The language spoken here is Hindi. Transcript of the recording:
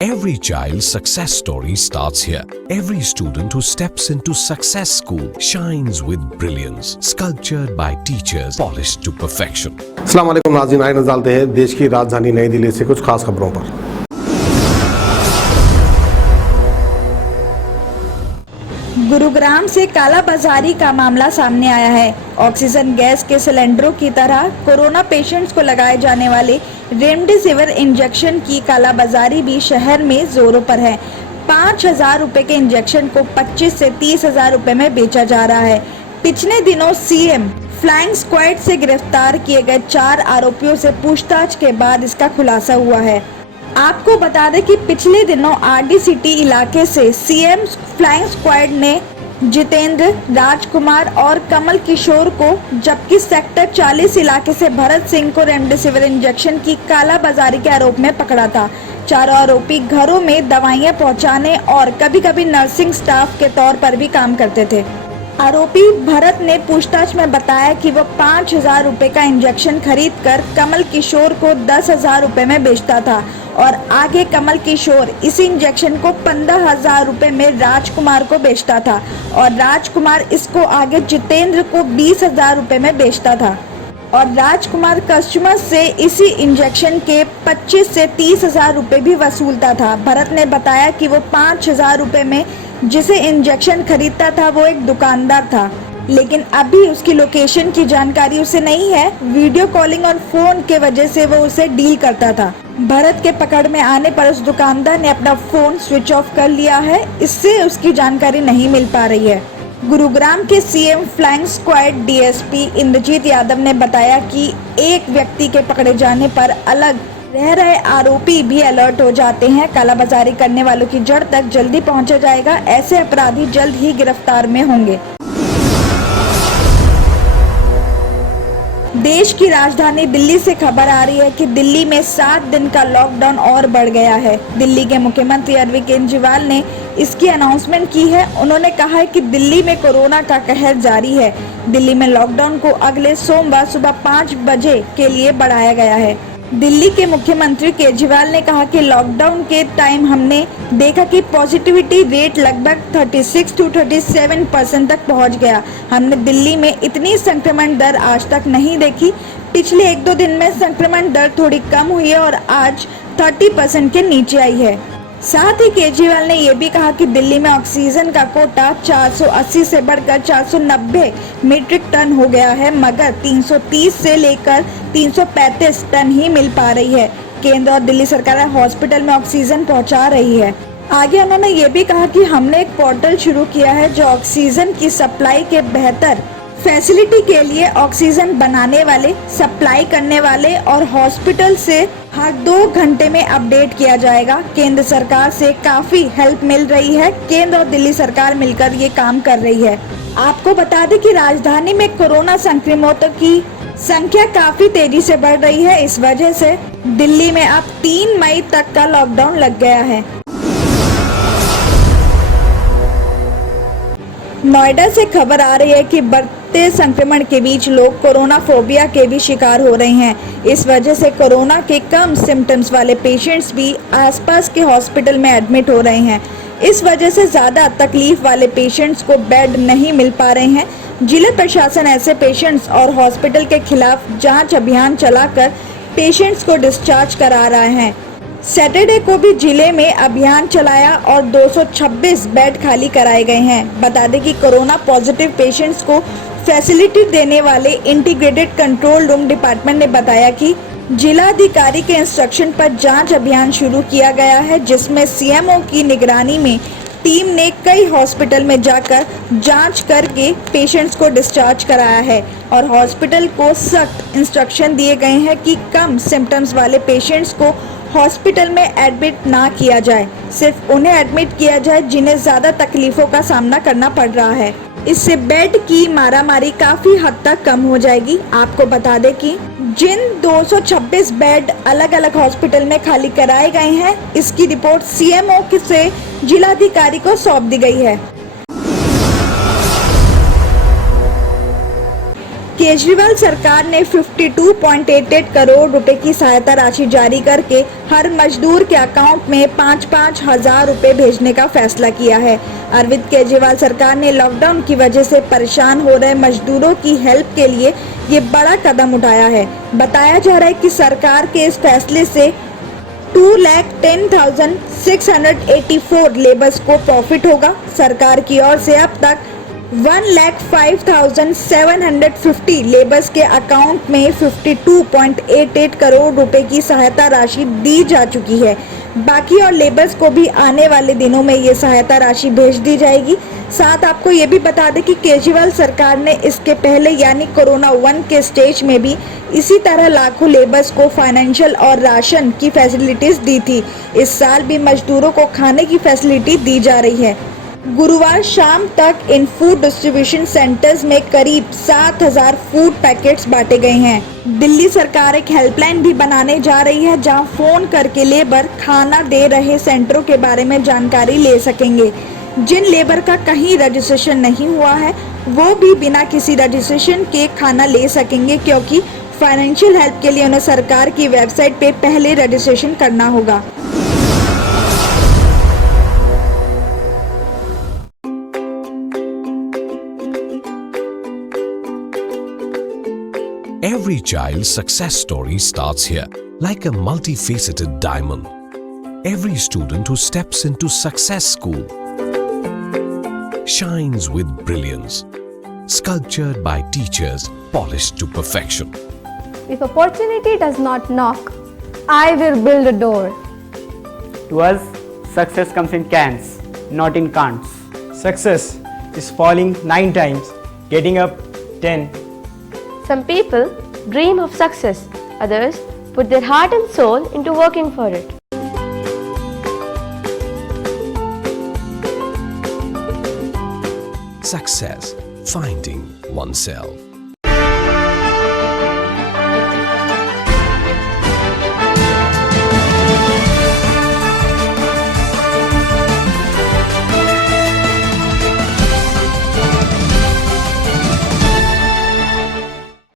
Every child's success story starts here. Every student who steps into Success School shines with brilliance, sculptured by teachers, polished to perfection. अस्सलाम वालेकुम नाज़रीन, आइए नज़र डालते हैं देश की राजधानी नई दिल्ली से कुछ खास खबरों पर। गुरुग्राम से कालाबाजारी का मामला सामने आया है। ऑक्सीजन गैस के सिलेंडरों की तरह कोरोना पेशेंट्स को लगाए जाने वाले रेमडेसिविर इंजेक्शन की कालाबाजारी भी शहर में जोरों पर है। 5,000 रुपए के इंजेक्शन को 25 से 30,000 रुपए में बेचा जा रहा है। पिछले दिनों सीएम फ्लाइंग स्क्वाड से गिरफ्तार किए गए 4 आरोपियों से पूछताछ के बाद इसका खुलासा हुआ है। आपको बता दें कि पिछले दिनों आरडी सिटी इलाके से सीएम फ्लाइंग स्क्वाड ने जितेंद्र, राजकुमार और कमल किशोर को, जबकि सेक्टर 40 इलाके से भरत सिंह को रेमडेसिविर इंजेक्शन की कालाबाजारी के आरोप में पकड़ा था। चारों आरोपी घरों में दवाइयां पहुंचाने और कभी-कभी नर्सिंग स्टाफ के तौर पर भी काम करते थे। आरोपी भरत ने पूछताछ में बताया कि वो 5,000 रुपए का इंजेक्शन खरीदकर कमल किशोर को 10,000 रुपए में बेचता था और आगे कमल किशोर इसी इंजेक्शन को 15,000 रुपए में राजकुमार को बेचता था और राजकुमार इसको आगे जितेंद्र को 20,000 रुपए में बेचता था और राजकुमार कस्टमर से इसी इंजेक्शन के 25 से 30,000 रुपए भी वसूलता था। भरत ने बताया कि वो 5,000 रुपए में जिसे इंजेक्शन खरीदता था वो एक दुकानदार था, लेकिन अभी उसकी लोकेशन की जानकारी उसे नहीं है। वीडियो कॉलिंग और फोन के वजह से वो उसे डील करता था। भरत के पकड़ में आने पर उस दुकानदार ने अपना फोन स्विच ऑफ कर लिया है, इससे उसकी जानकारी नहीं मिल पा रही है। गुरुग्राम के CM flying squad DSP Indrajeet Yadav ने बताया कि एक व्यक्ति के पकड़े जाने पर अलग रह रहे आरोपी भी अलर्ट हो जाते हैं। कालाबाजारी करने वालों की जड़ तक जल्दी पहुंचा जाएगा। ऐसे अपराधी जल्द ही गिरफ्तार में होंगे। देश की राजधानी दिल्ली से खबर आ रही है कि दिल्ली में 7 दिन का लॉकडाउन और बढ़ गया है। दिल्ली के मुख्यमंत्री अरविंद केजरीवाल ने इसकी अनाउंसमेंट की है। उन्होंने कहा है कि दिल्ली में कोरोना का कहर जारी है। दिल्ली में लॉकडाउन को अगले सोमवार सुबह 5 बजे के लिए बढ़ाया गया है। दिल्ली के मुख्यमंत्री केजरीवाल ने कहा कि लॉकडाउन के टाइम हमने देखा कि पॉजिटिविटी रेट लगभग 36 to 37% तक पहुंच गया। हमने दिल्ली में इतनी संक्रमण दर आज तक नहीं देखी। पिछले 1-2 दिन में संक्रमण दर थोड़ी कम हुई है और आज 30% के नीचे आई है। साथ ही केजरीवाल ने यह भी कहा कि दिल्ली में ऑक्सीजन का कोटा 480 से बढ़कर 490 मीट्रिक टन हो गया है, मगर 330 से लेकर 335 टन ही मिल पा रही है। केंद्र और दिल्ली सरकार हॉस्पिटल में ऑक्सीजन पहुंचा रही है। आगे उन्होंने ये भी कहा कि हमने एक पोर्टल शुरू किया है जो ऑक्सीजन की सप्लाई के बेहतर फैसिलिटी के लिए ऑक्सीजन बनाने वाले, सप्लाई करने वाले और हॉस्पिटल से हर 2 घंटे में अपडेट किया जाएगा। केंद्र सरकार से काफी हेल्प मिल रही है। केंद्र और दिल्ली सरकार मिलकर ये काम कर रही है। आपको बता दें कि राजधानी में कोरोना संक्रमितों की संख्या काफी तेजी से बढ़ रही है। इस वजह से दिल्ली में अब 3 मई तक का लॉकडाउन लग गया है। नोएडा से खबर आ रही है कि बढ़ते संक्रमण के बीच लोग कोरोना फोबिया के भी शिकार हो रहे हैं। इस वजह से कोरोना के कम सिम्टम्स वाले पेशेंट्स भी आसपास के हॉस्पिटल में एडमिट हो रहे हैं। इस वजह से ज्यादा तकलीफ वाले पेशेंट्स को बेड नहीं मिल पा रहे हैं। जिला प्रशासन ऐसे पेशेंट्स और हॉस्पिटल के खिलाफ जांच अभियान चलाकर पेशेंट्स को डिस्चार्ज करा रहे हैं। सैटरडे को भी जिले में अभियान चलाया और 226 बेड खाली कराए गए हैं। बता दें कि कोरोना पॉजिटिव पेशेंट्स को फैसिलिटी देने वाले इंटीग्रेटेड कंट्रोल रूम डिपार्टमेंट ने बताया कि जिलाधिकारी के इंस्ट्रक्शन पर जांच अभियान शुरू किया गया है, जिसमें सीएमओ की निगरानी में टीम ने कई हॉस्पिटल में जाकर जांच करके पेशेंट्स को डिस्चार्ज कराया है और हॉस्पिटल को सख्त इंस्ट्रक्शन दिए गए हैं कि कम सिम्टम्स वाले पेशेंट्स को हॉस्पिटल में एडमिट ना किया जाए, सिर्फ उन्हें एडमिट किया जाए जिन्हें ज्यादा तकलीफों का सामना करना पड़ रहा है। इससे बेड की मारामारी काफी हद तक कम हो जाएगी। आपको बता दें कि जिन 226 बेड अलग अलग हॉस्पिटल में खाली कराए गए हैं, इसकी रिपोर्ट सीएमओ से जिलाधिकारी को सौंप दी गई है। केजरीवाल सरकार ने 52.88 करोड़ रुपए की सहायता राशि जारी करके हर मजदूर के अकाउंट में 5-5 हजार रुपए भेजने का फैसला किया है। अरविंद केजरीवाल सरकार ने लॉकडाउन की वजह से परेशान हो रहे मजदूरों की हेल्प के लिए ये बड़ा कदम उठाया है। बताया जा रहा है कि सरकार के इस फैसले से 2,10,684 लेबर्स को प्रॉफिट होगा। सरकार की ओर से अब तक 1,05,750 लेबर्स के अकाउंट में 52.88 करोड़ रुपए की सहायता राशि दी जा चुकी है। बाकी और लेबर्स को भी आने वाले दिनों में ये सहायता राशि भेज दी जाएगी। साथ आपको ये भी बता दें कि केजरीवाल सरकार ने इसके पहले यानी कोरोना 1 के स्टेज में भी इसी तरह लाखों लेबर्स को फाइनेंशियल और राशन की फैसिलिटीज दी थी। इस साल भी मजदूरों को खाने की फैसिलिटी दी जा रही है। गुरुवार शाम तक इन फूड डिस्ट्रीब्यूशन सेंटर्स में करीब 7,000 फूड पैकेट्स बांटे गए हैं। दिल्ली सरकार एक हेल्पलाइन भी बनाने जा रही है, जहां फोन करके लेबर खाना दे रहे सेंटरों के बारे में जानकारी ले सकेंगे। जिन लेबर का कहीं रजिस्ट्रेशन नहीं हुआ है वो भी बिना किसी रजिस्ट्रेशन के खाना ले सकेंगे, क्योंकि फाइनेंशियल हेल्प के लिए उन्हें सरकार की वेबसाइट पे पहले रजिस्ट्रेशन करना होगा। Every child's success story starts here, like a multifaceted diamond. Every student who steps into success school shines with brilliance, sculptured by teachers polished to perfection. If opportunity does not knock, I will build a door. To us, success comes in cans, not in can'ts. Success is falling 9 times, getting up 10. Some people dream of success, others put their heart and soul into working for it. Success, finding oneself.